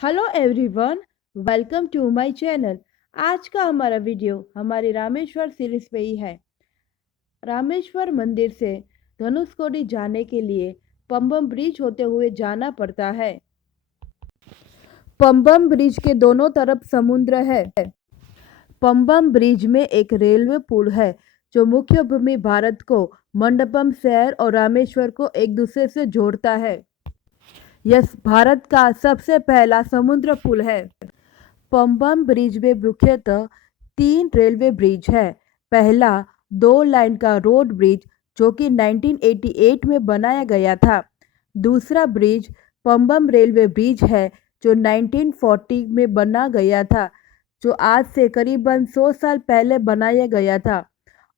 Hello everyone, welcome to my channel. आज का हमारा वीडियो हमारी रामेश्वर सीरीज पे ही है। रामेश्वर मंदिर से धनुषकोडी जाने के लिए पंबम ब्रिज होते हुए जाना पड़ता है। पंबम ब्रिज के दोनों तरफ समुद्र है। पंबम ब्रिज में एक रेलवे पुल है जो मुख्य भूमि भारत को मंडपम शहर और रामेश्वर को एक दूसरे से जोड़ता है। यह भारत का सबसे पहला समुद्र पुल है। पंबम ब्रिज में मुख्यतः 3 रेलवे ब्रिज है। पहला 2 लाइन का रोड ब्रिज जो कि 1988 में बनाया गया था। दूसरा ब्रिज पंबम रेलवे ब्रिज है जो 1940 में बना गया था, जो आज से करीबन 100 साल पहले बनाया गया था।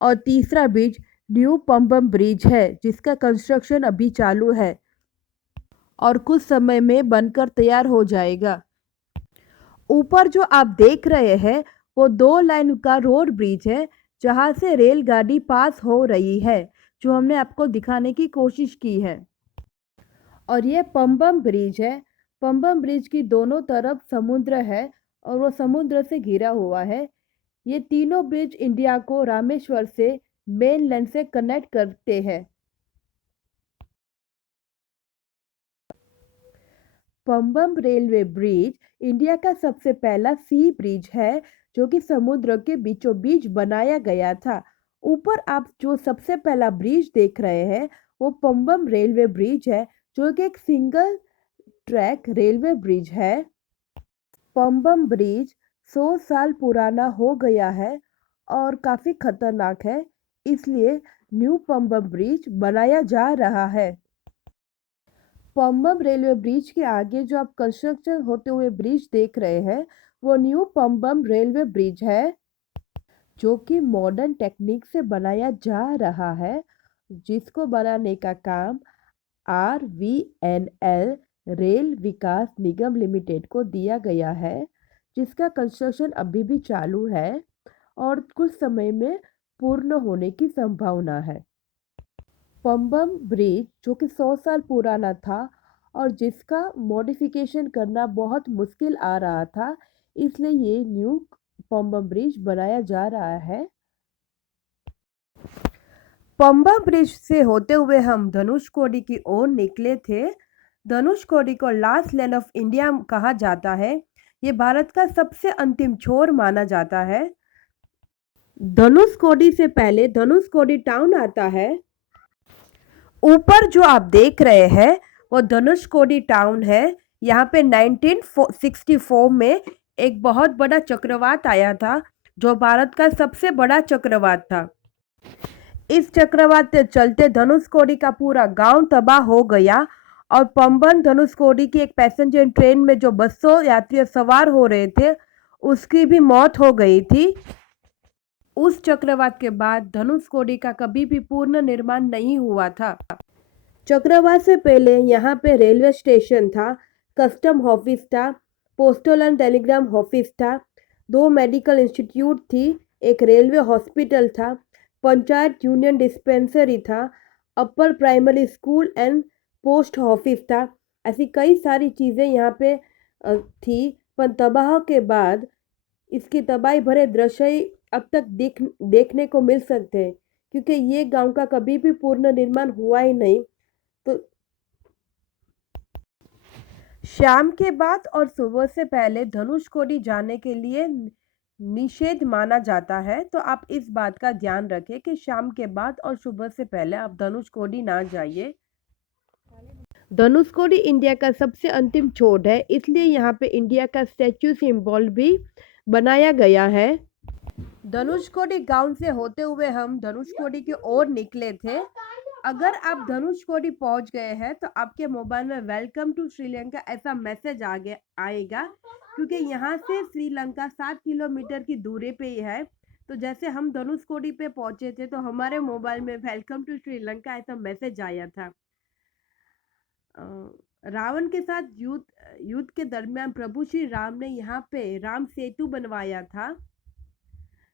और तीसरा ब्रिज न्यू पंबम ब्रिज है जिसका कंस्ट्रक्शन अभी चालू है और कुछ समय में बनकर तैयार हो जाएगा। ऊपर जो आप देख रहे हैं वो 2 लाइन का रोड ब्रिज है जहां से रेलगाड़ी पास हो रही है, जो हमने आपको दिखाने की कोशिश की है। और ये पंबम ब्रिज है। पंबम ब्रिज की दोनों तरफ समुद्र है और वो समुद्र से घिरा हुआ है। ये तीनों ब्रिज इंडिया को रामेश्वर से मेनलैंड से कनेक्ट करते हैं। पंबम रेलवे ब्रिज इंडिया का सबसे पहला सी ब्रिज है जो कि समुद्र के बीचों बीच बनाया गया था। ऊपर आप जो सबसे पहला ब्रिज देख रहे हैं वो पंबम रेलवे ब्रिज है जो कि एक सिंगल ट्रैक रेलवे ब्रिज है। पंबम ब्रिज 100 साल पुराना हो गया है और काफी खतरनाक है, इसलिए न्यू पंबम ब्रिज बनाया जा रहा है। पंबम रेलवे ब्रिज के आगे जो आप कंस्ट्रक्शन होते हुए ब्रिज देख रहे हैं वो न्यू पंबम रेलवे ब्रिज है जो कि मॉडर्न टेक्निक से बनाया जा रहा है, जिसको बनाने का काम RVNL रेल विकास निगम लिमिटेड को दिया गया है, जिसका कंस्ट्रक्शन अभी भी चालू है और कुछ समय में पूर्ण होने की संभावना है। पंबम ब्रिज जो कि 100 साल पुराना था और जिसका मॉडिफिकेशन करना बहुत मुश्किल आ रहा था, इसलिए ये न्यू पंबम ब्रिज बनाया जा रहा है। पंबा ब्रिज से होते हुए हम धनुषकोडी की ओर निकले थे। धनुषकोडी को लास्ट लैंड ऑफ इंडिया कहा जाता है। ये भारत का सबसे अंतिम छोर माना जाता है। धनुषकोडी से पहले धनुषकोडी टाउन आता है। ऊपर जो आप देख रहे हैं वो धनुषकोडी टाउन है। यहाँ पे 1964 में एक बहुत बड़ा चक्रवात आया था जो भारत का सबसे बड़ा चक्रवात था। इस चक्रवात के चलते धनुषकोडी का पूरा गांव तबाह हो गया और पंबन धनुषकोडी की एक पैसेंजर ट्रेन में जो 200 यात्री सवार हो रहे थे उसकी भी मौत हो गई थी। उस चक्रवात के बाद धनुषकोडी का कभी भी पूर्ण निर्माण नहीं हुआ था। चक्रवात से पहले यहाँ पे रेलवे स्टेशन था, कस्टम ऑफिस था, पोस्टल एंड टेलीग्राम ऑफिस था, 2 मेडिकल इंस्टीट्यूट थी, एक रेलवे हॉस्पिटल था, पंचायत यूनियन डिस्पेंसरी था, upper primary school and post office था। ऐसी कई सारी चीज़ें यहाँ पे थी, पर तबाह के बाद इसकी तबाही भरे दृश्य ही अब तक देखने को मिल सकते हैं, क्योंकि ये गांव का कभी भी पूर्ण निर्माण हुआ ही नहीं। तो शाम के बाद और सुबह से पहले धनुषकोडी जाने के लिए निषेध माना जाता है, तो आप इस बात का ध्यान रखें कि शाम के बाद और सुबह से पहले आप धनुषकोडी ना जाइए। धनुषकोडी इंडिया का सबसे अंतिम छोर है, इसलिए यहाँ पे इंडिया का स्टैच्यू सिंबल भी बनाया गया है। धनुषकोडी गांव से होते हुए हम धनुषकोडी की ओर निकले थे। अगर आप धनुषकोडी पहुंच गए हैं तो आपके मोबाइल में वेलकम टू श्रीलंका ऐसा मैसेज आएगा, क्योंकि यहाँ से श्रीलंका 7 किलोमीटर की दूरी पे ही है। तो जैसे हम धनुषकोडी पे पहुंचे थे तो हमारे मोबाइल में वेलकम टू श्रीलंका ऐसा मैसेज आया था। रावण के साथ युद्ध के दरमियान प्रभु श्री राम ने यहाँ पे राम सेतु बनवाया था।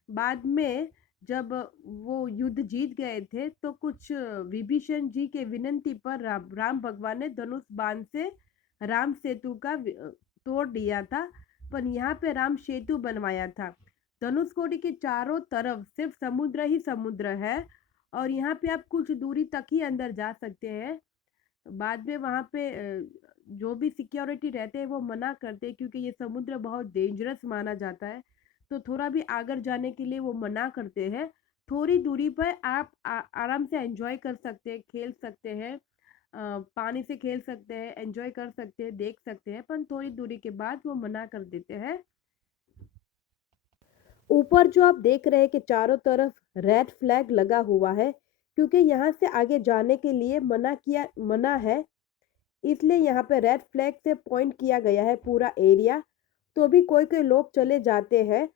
बाद में जब वो युद्ध जीत गए थे तो कुछ विभीषण जी के विनंती पर राम भगवान ने धनुष बाण से राम सेतु का तोड़ दिया था, पर यहाँ पे राम सेतु बनवाया था। धनुषकोडी के चारों तरफ सिर्फ समुद्र ही समुद्र है और यहाँ पे आप कुछ दूरी तक ही अंदर जा सकते हैं। बाद में वहाँ पे जो भी सिक्योरिटी रहते हैं वो मना करते हैं, क्योंकि ये समुद्र बहुत डेंजरस माना जाता है, तो थोड़ा भी आगे जाने के लिए वो मना करते हैं। थोड़ी दूरी पर आप आराम से एंजॉय कर सकते हैं, खेल सकते हैं, पानी से खेल सकते हैं, एंजॉय कर सकते हैं, देख सकते हैं, पर थोड़ी दूरी के बाद वो मना कर देते हैं। ऊपर जो आप देख रहे हैं कि चारों तरफ रेड फ्लैग लगा हुआ है, क्योंकि यहाँ से आगे जाने के लिए मना है, इसलिए यहाँ पे रेड फ्लैग से पॉइंट किया गया है पूरा एरिया। तो भी कोई-कोई लोग चले जाते हैं,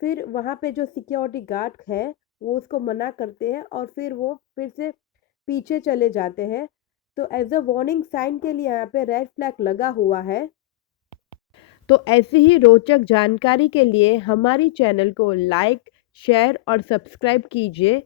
फिर वहाँ पे जो सिक्योरिटी गार्ड है, वो उसको मना करते हैं और फिर वो फिर से पीछे चले जाते हैं। तो एज़ अ वार्निंग साइन के लिए यहाँ पे रेड फ्लैग लगा हुआ है। तो ऐसी ही रोचक जानकारी के लिए हमारी चैनल को लाइक, शेयर और सब्सक्राइब कीजिए।